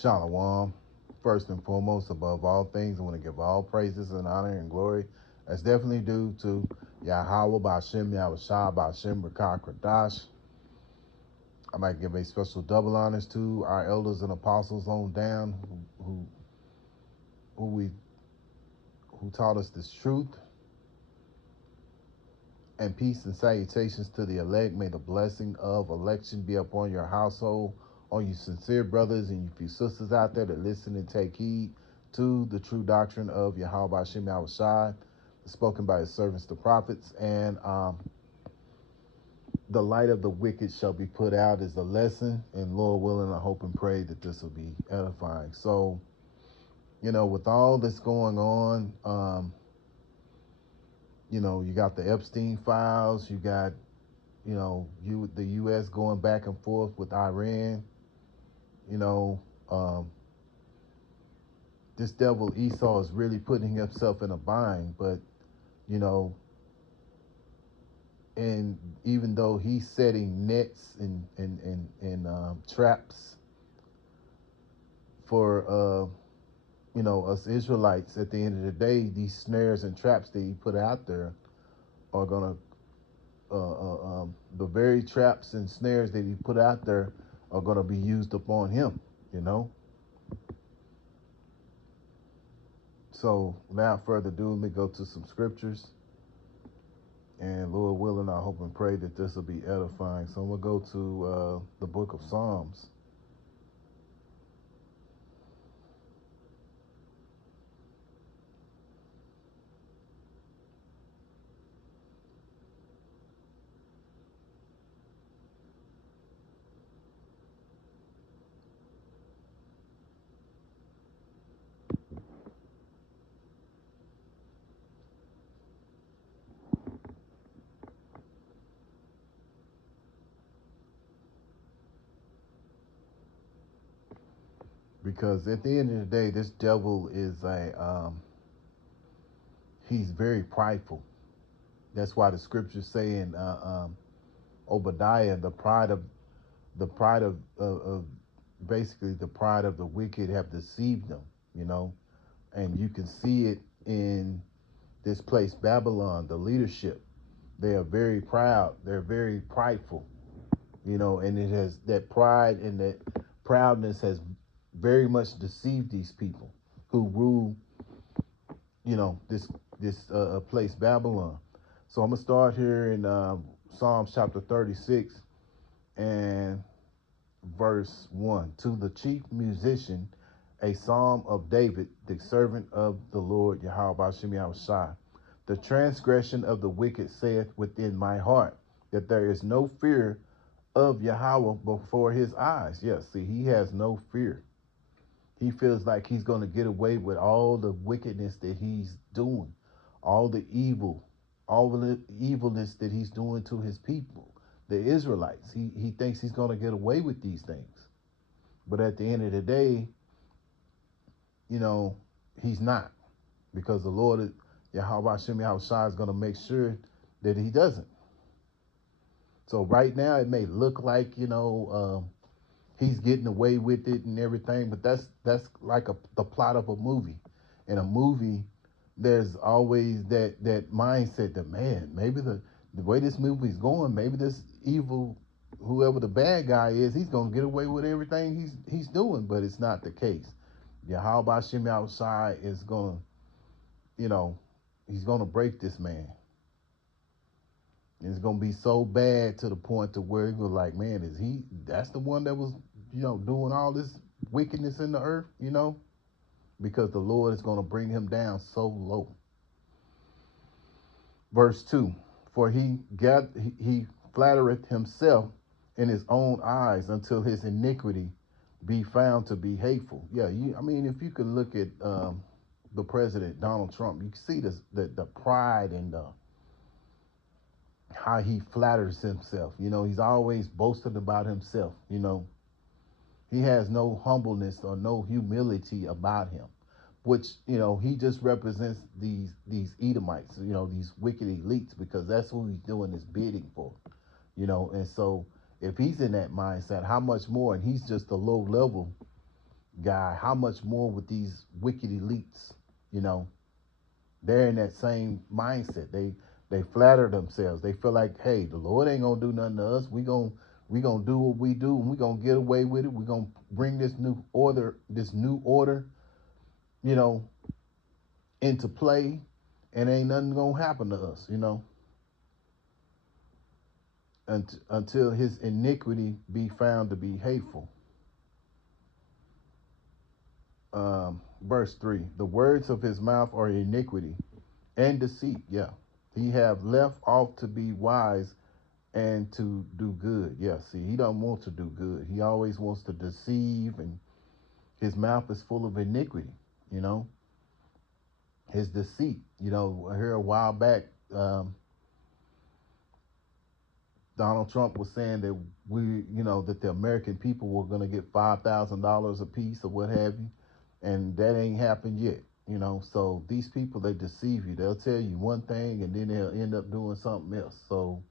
Shalom. First and foremost, above all things, I want to give all praises and honor and glory. That's definitely due to Yahweh Bashem, Yahweh Shah Bashem, Rakah Kradash. I might give a special double honors to our elders and apostles on down who we who taught us this truth, and peace and salutations to the elect. May the blessing of election be upon your household, on you sincere brothers and you few sisters out there that listen and take heed to the true doctrine of Yahweh Hashem Yahweh Shai, spoken by his servants, the prophets. And the light of the wicked shall be put out is the lesson. And Lord willing, I hope and pray that this will be edifying. So, with all this going on, you got the Epstein files, you got the U.S. going back and forth with Iran. You know, um, this devil Esau is really putting himself in a bind. But you know, and even though he's setting nets and traps for us Israelites, at the end of the day, these snares and traps that he put out there are gonna the very traps and snares that he put out there are gonna be used upon him. You know. So without further ado, let me go to some scriptures. And Lord willing, I hope and pray that this will be edifying. So I'm going to go to the book of Psalms. Because at the end of the day, this devil is he's very prideful. That's why the scriptures say in Obadiah, the pride of basically the pride of the wicked have deceived them, and you can see it in this place, Babylon, the leadership. They are very proud. They're very prideful, and it has that pride and that proudness has very much deceived these people who rule, this place, Babylon. So I'm gonna start here in Psalms chapter 36 and verse 1. To the chief musician, a psalm of David, the servant of the Lord, Yahweh Hashem Yahweh Shai. The transgression of the wicked saith within my heart, that there is no fear of Yahweh before his eyes. Yes, see, he has no fear. He feels like he's going to get away with all the wickedness that he's doing, all the evil, all the evilness that he's doing to his people, the Israelites. He thinks he's going to get away with these things. But at the end of the day, he's not, because the Lord, Yahweh Hashem Yahweh Shai, is going to make sure that he doesn't. So right now, it may look like, he's getting away with it and everything, but that's like the plot of a movie. In a movie, there's always that mindset that, man, maybe the way this movie's going, maybe this evil, whoever the bad guy is, he's gonna get away with everything he's doing, but it's not the case. Yahweh Hashem outside is gonna, you know, he's gonna break this man. And it's gonna be so bad to the point to where he was like, man, is he? That's the one that was, doing all this wickedness in the earth, because the Lord is gonna bring him down so low. Verse 2: For he flattereth himself in his own eyes until his iniquity be found to be hateful. Yeah, I mean, if you can look at the president Donald Trump, you can see this, the pride and how he flatters himself. He's always boasting about himself. He has no humbleness or no humility about him, which he just represents these Edomites, these wicked elites, because that's who he's doing his bidding for. And so if he's in that mindset, how much more? And he's just a low level, guy, how much more with these wicked elites? You know, they're in that same mindset. They flatter themselves. They feel like, hey, the Lord ain't gonna do nothing to us. We gonna do what we do, and we gonna get away with it. We gonna bring this new order, you know, into play, and ain't nothing gonna happen to us, you know, until his iniquity be found to be hateful. Verse 3, the words of his mouth are iniquity and deceit. Yeah, he have left off to be wise and to do good. Yeah, see, he don't want to do good. He always wants to deceive, and his mouth is full of iniquity, you know, his deceit. You know, here a while back, Donald Trump was saying that that the American people were going to get $5,000 a piece or what have you, and that ain't happened yet. You know, so these people, they deceive you. They'll tell you one thing and then they'll end up doing something else. So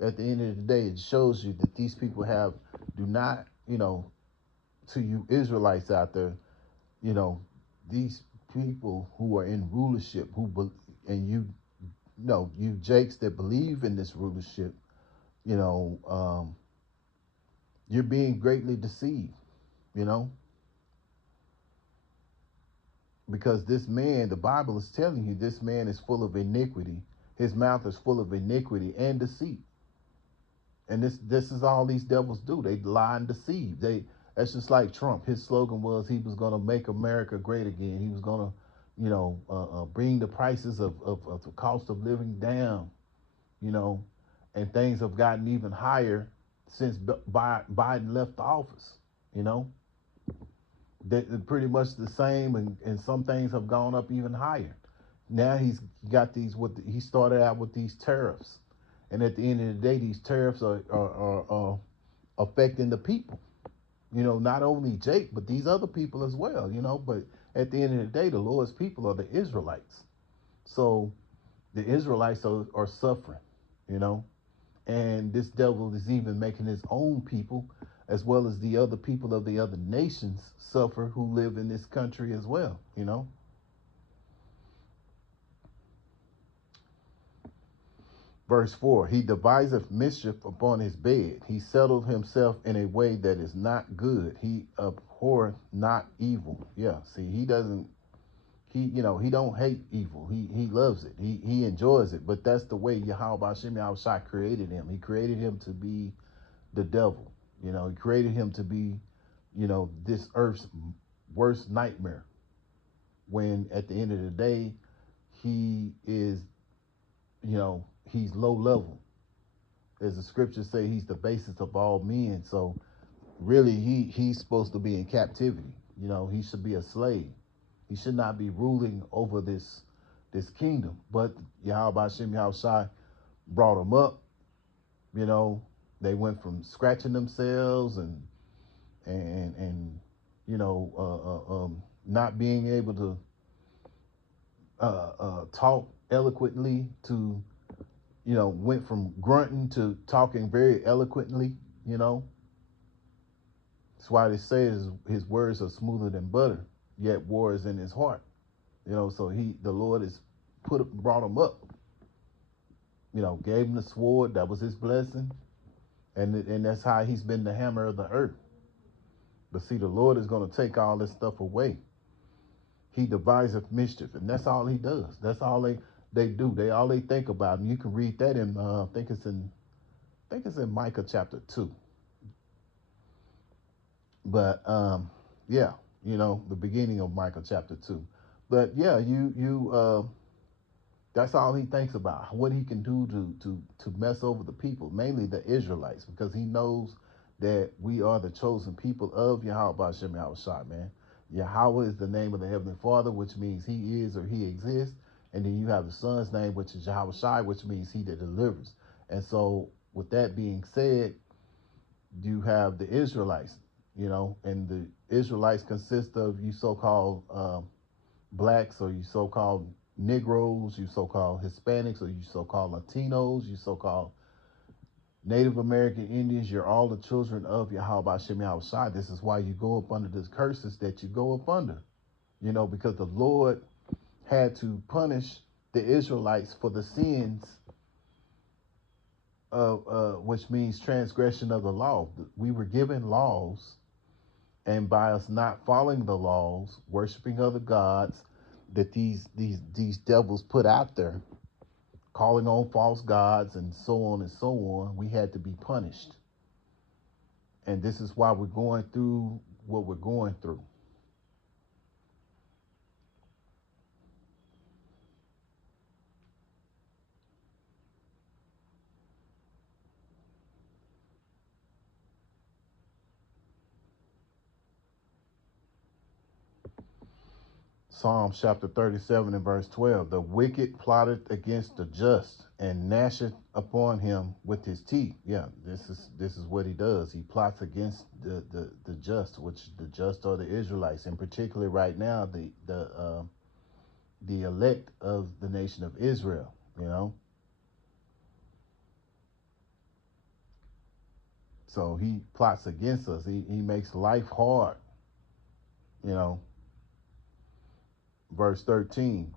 at the end of the day, it shows you that these people do not, to you Israelites out there, you know, these people who are in rulership, and you Jakes that believe in this rulership, you know, you're being greatly deceived, you know, because this man, the Bible is telling you, this man is full of iniquity. His mouth is full of iniquity and deceit. And this is all these devils do. They lie and deceive. That's just like Trump. His slogan was he was going to make America great again. He was going to, bring the prices of the cost of living down, you know, and things have gotten even higher since Biden left the office, you know. They're pretty much the same, and some things have gone up even higher. Now he's got he started out with these tariffs, and at the end of the day, these tariffs are affecting the people. You know, not only Jake, but these other people as well. You know, but at the end of the day, the Lord's people are the Israelites. So the Israelites are suffering. You know, and this devil is even making his own people, as well as the other people of the other nations, suffer who live in this country as well. You know. Verse 4, he deviseth mischief upon his bed. He settled himself in a way that is not good. He abhorreth not evil. Yeah, see, he don't hate evil. He loves it. He enjoys it. But that's the way Yahweh Hashem Yahushua created him. He created him to be the devil. You know, he created him to be, this earth's worst nightmare. When at the end of the day, he is, he's low level. As the scriptures say, he's the basis of all men. So really, he's supposed to be in captivity. You know, he should be a slave. He should not be ruling over this kingdom. But Yahweh Hashem Yahushai brought him up. You know, they went from scratching themselves and not being able to talk eloquently to, went from grunting to talking very eloquently. You know, that's why they say his words are smoother than butter, yet war is in his heart. You know, so the Lord has brought him up. You know, gave him the sword. That was his blessing, and that's how he's been the hammer of the earth. But see, the Lord is going to take all this stuff away. He deviseth mischief, and that's all he does. That's all they do. They think about, and you can read that in I think it's in Micah chapter 2. But yeah, the beginning of Micah chapter 2. But yeah, that's all he thinks about, what he can do to mess over the people, mainly the Israelites, because he knows that we are the chosen people of Yahweh Hashem Yahushua, man. Yahweh is the name of the Heavenly Father, which means he is or he exists. And then you have the Son's name, which is Yahweh Shai, which means he that delivers. And so with that being said, you have the Israelites, and the Israelites consist of you so-called blacks, or you so-called Negroes, you so-called Hispanics, or you so-called Latinos, you so-called Native American Indians, you're all the children of Yahweh Shem Shai. This is why you go up under the curses that you go up under. Because the Lord had to punish the Israelites for the sins of which means transgression of the law. We were given laws, and by us not following the laws, worshiping other gods that these devils put out there, calling on false gods and so on and so on, we had to be punished. And this is why we're going through what we're going through. Psalms chapter 37 and verse 12. The wicked plotted against the just and gnasheth upon him with his teeth. Yeah, this is what he does. He plots against the just, which the just are the Israelites, and particularly right now the elect of the nation of Israel. So he plots against us. He makes life hard. You know, Verse 13,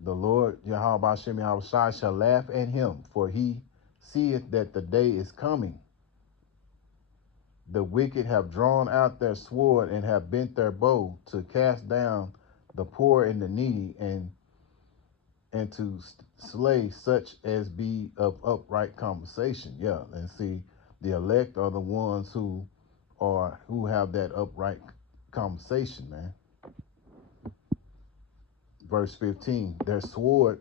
the Lord Yahweh Shem Shai shall laugh at him, for he seeth that the day is coming. The wicked have drawn out their sword and have bent their bow to cast down the poor and the needy, and to slay such as be of upright conversation. Yeah, and see, the elect are the ones who have that upright conversation, man. Verse 15, their sword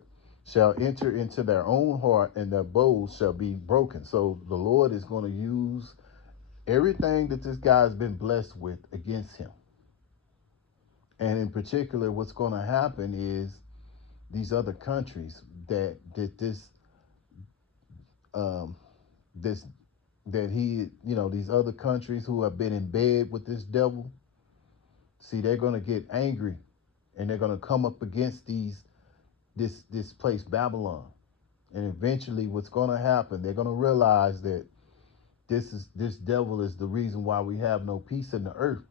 shall enter into their own heart, and their bows shall be broken. So the Lord is going to use everything that this guy's been blessed with against him. And in particular, what's going to happen is these other countries that this um this that he these other countries who have been in bed with this devil, see, they're going to get angry, and they're going to come up against this place Babylon. And eventually what's going to happen, they're going to realize that this devil is the reason why we have no peace in the earth,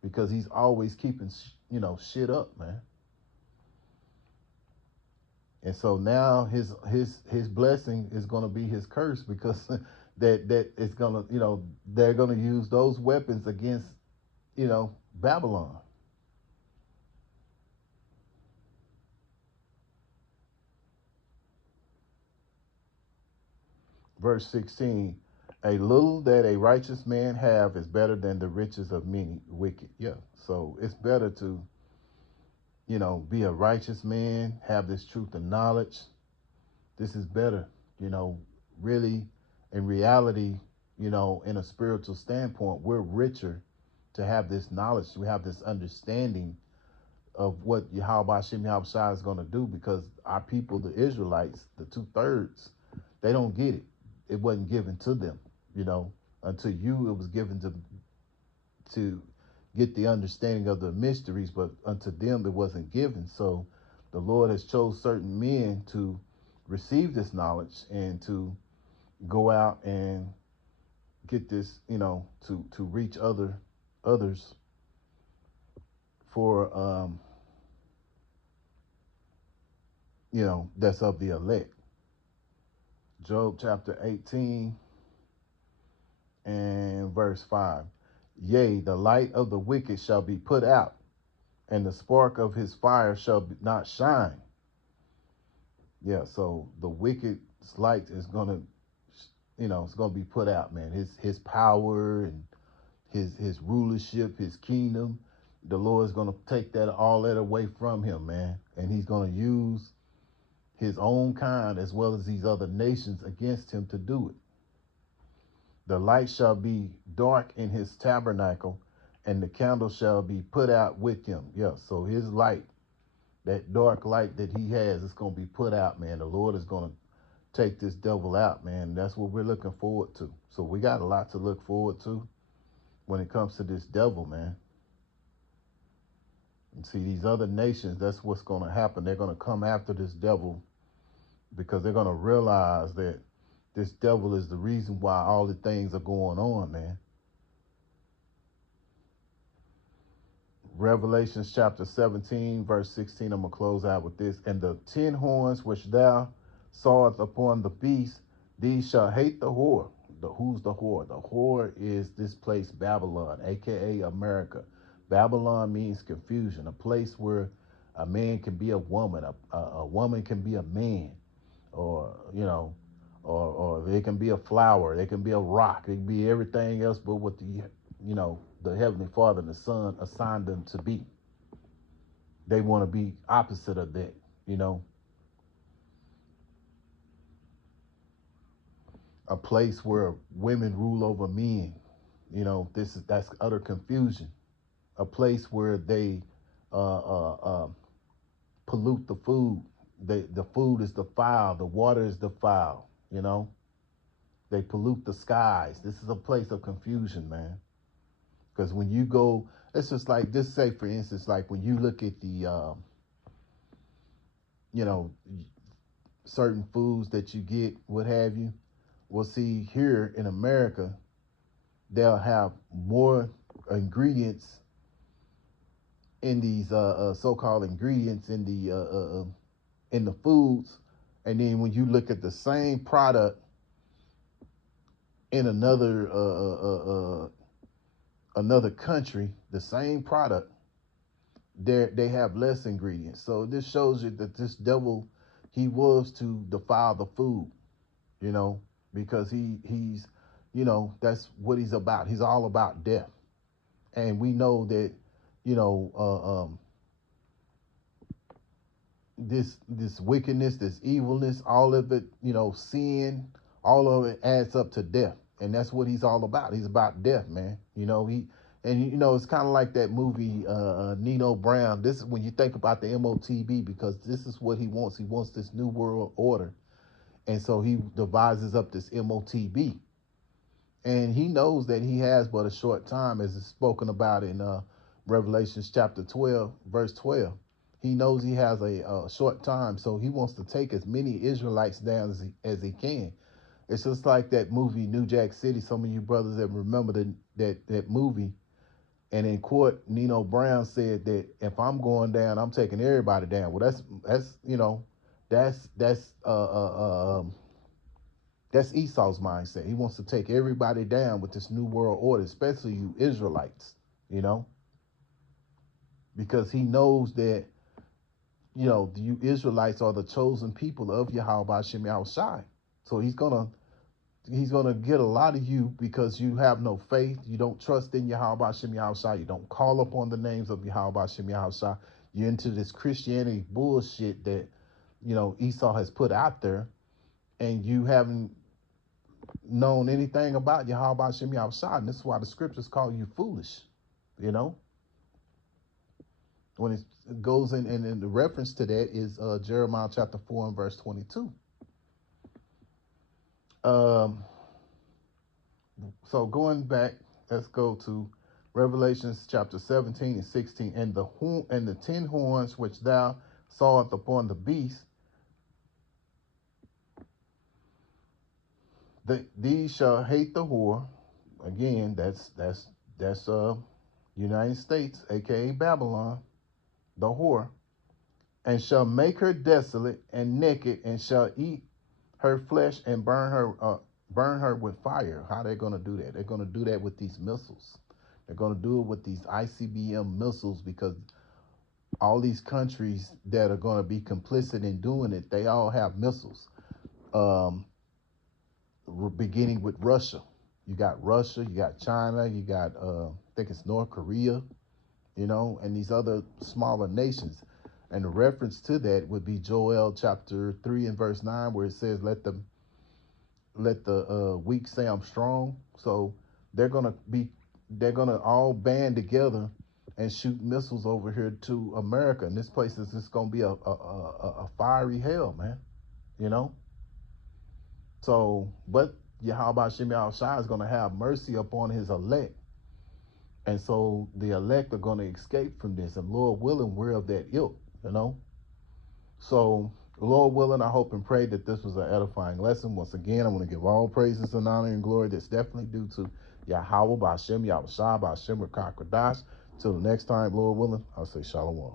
because he's always keeping shit up, man. And so now his blessing is going to be his curse, because that it's going to, they're going to use those weapons against, Babylon. Verse 16, a little that a righteous man have is better than the riches of many wicked. Yeah. So it's better to, be a righteous man, have this truth and knowledge. This is better, really, in reality, in a spiritual standpoint, we're richer to have this knowledge. We have this understanding of what Yahweh Shem Shai is going to do, because our people, the Israelites, the 2/3, they don't get it. It wasn't given to them, until you, it was given to get the understanding of the mysteries, but unto them it wasn't given. So the Lord has chose certain men to receive this knowledge and to go out and get this, to reach others for that's of the elect. Job chapter 18 and verse 5. Yea, the light of the wicked shall be put out, and the spark of his fire shall not shine. Yeah, so the wicked's light is gonna, it's gonna be put out, man. His power and his rulership, his kingdom, the Lord's gonna take all that away from him, man. And he's gonna use his own kind as well as these other nations against him to do it. The light shall be dark in his tabernacle, and the candle shall be put out with him. Yeah, so his light, that dark light that he has, is going to be put out, man. The Lord is going to take this devil out, man. That's what we're looking forward to. So we got a lot to look forward to when it comes to this devil, man. And see, these other nations, that's what's going to happen. They're going to come after this devil, because they're going to realize that This devil is the reason why all the things are going on, man. Revelations chapter 17, verse 16. I'm going to close out with this. And the 10 horns which thou sawest upon the beast, these shall hate the whore. Who's the whore? The whore is this place, Babylon, aka America. Babylon means confusion, a place where a man can be a woman, a woman can be a man, or, or they can be a flower, they can be a rock, they can be everything else but what the Heavenly Father and the Son assigned them to be. They want to be opposite of that, a place where women rule over men. That's utter confusion. A place where they pollute the food. The food is defiled. The water is defiled. They pollute the skies. This is a place of confusion, man. Because when you go, it's just like, just say for instance, like when you look at the, certain foods that you get, what have you. Well, see, here in America, they'll have more ingredients in these so-called ingredients in the foods, and then when you look at the same product in another country, the same product, they have less ingredients. So this shows you that this devil, he was to defile the food, because he's that's what he's about. He's all about death, and we know that this wickedness, this evilness, all of it, sin, all of it adds up to death, and that's what he's all about. He's about death, man. It's kind of like that movie Nino Brown. This is when you think about the MOTB, because this is what he wants. He wants this new world order, and so he devises up this MOTB, and he knows that he has but a short time, as is spoken about in Revelations chapter 12, verse 12. He knows he has a short time, so he wants to take as many Israelites down as he can. It's just like that movie New Jack City. Some of you brothers that remember that movie. And in court, Nino Brown said that if I'm going down, I'm taking everybody down. Well, that's Esau's mindset. He wants to take everybody down with this new world order, especially you Israelites, because he knows that you Israelites are the chosen people of Yahweh Shem Yahushai. So he's gonna get a lot of you because you have no faith. You don't trust in Yahweh Shem Yahushai. You don't call upon the names of Yahweh Shem Yahushai. You're into this Christianity bullshit that Esau has put out there, and you haven't known anything about Yahweh Shem Yahushai. And this is why the scriptures call you foolish. When it goes in, and the reference to that is Jeremiah chapter 4 and verse 22. So going back, let's go to Revelations chapter 17 and 16. And the 10 horns which thou sawest upon the beast, these shall hate the whore. Again, that's United States, aka Babylon, the whore, and shall make her desolate and naked, and shall eat her flesh and burn her with fire. How they going to do that? They're going to do that with these missiles. They're going to do it with these ICBM missiles, because all these countries that are going to be complicit in doing it, they all have missiles. Beginning with Russia. You got Russia, you got China, you got I think it's North Korea, and these other smaller nations. And the reference to that would be Joel chapter 3 and verse 9, where it says, let the weak say I'm strong. So they're gonna all band together and shoot missiles over here to America. And this place is just gonna be a fiery hell, man. So, but Yahweh Shem Yahushai is gonna have mercy upon his elect. And so the elect are gonna escape from this. And Lord willing, we're of that ilk, So Lord willing, I hope and pray that this was an edifying lesson. Once again, I want to give all praises and honor and glory that's definitely due to Yahweh, Ba'ashem, Yahushua, Ba'ashem, Rakah, Till the next time, Lord willing, I'll say shalom.